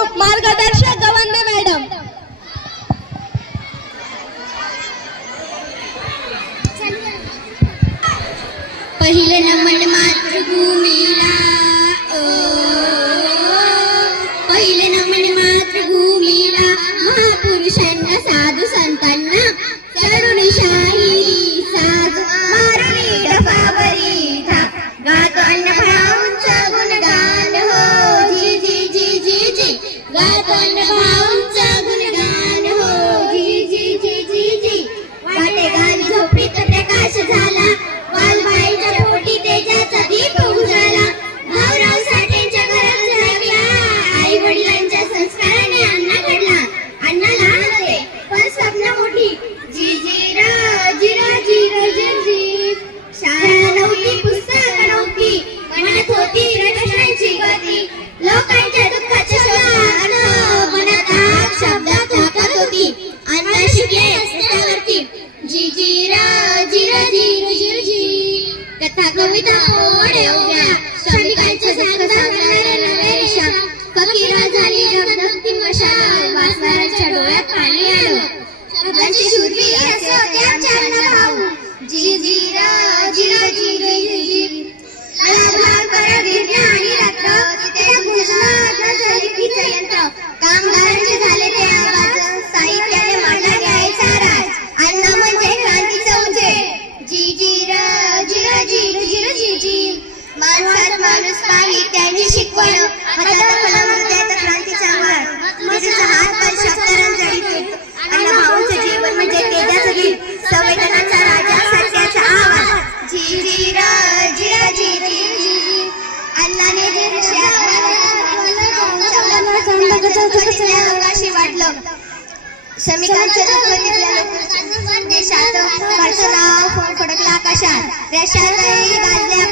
प्रमुख मार्गदर्शक गवंदे मॅडम। पहिले नमन मातृभूमीला, पहिले नमन मातृभूमीला, महापुरुषांना साधू संतांना तरुणशाही साधू मारुनी डफावरी था गातो अन्न भाऊंचं गुणगान हो जी जी जी जी जी गातो अन्न भाऊंचं गुणगान हो जी जी जी जी जी वाटे घाल झोपडीत प्रकाश झाला वालबाईच्या पोटी तेजाचा दीप उजळला भाऊराव साठेंच्या घरात झळकला आई वडिलांच्या संस्काराने अण्णा घडला अण्णा लहान होते पण स्वप्न मोठी जी जी रा जी रा जी रा जी शाळा नव्हती पुस्तक नव्हती मनात होती रचनांची गती लोकांच्या दुःखाच्या शोधात मनात आग शब्दात ताकद होती अण्णा शिकले रस्त्यावरती जी जी रा जी रा जी जी कथा कविता ओढे उभ्या श्रमिकांच्या सांगता नव्या रेषा फकीरा झाली जगदंती मशाल वाचणाऱ्यांच्या डोळ्यात पाणी आलं शब्दांची शूरवीर असे होते आमचे अण्णा भाऊ जी जी रा जी रा जी जी लाल परत गिरण्या आणि रात्र तिथे गुजरात जलिकीचं यंत्र कामगारांचे झाले ते आवाज साहित्याने मांडला घ्यायचा राज अण्णा म्हणजे क्रांतीचं उजेड जी जी रा जी रा जी जी जी माणसात माणूस पाही त्यांची शिकवण हातात कलम हृदयात क्रांतीचा वार मजेचा हात पण शब्दांत जळीत अण्णा भाऊंचं जीवन म्हणजे तेजाचं गीत संवेदनाचा राजा सत्याचा आवाज जी जी रा जी रा जी जी अण्णाने अवकाशी वाटलं श्रमिकांच्या देशात नाव फडकलं आकाशात रेषातही गाजल्या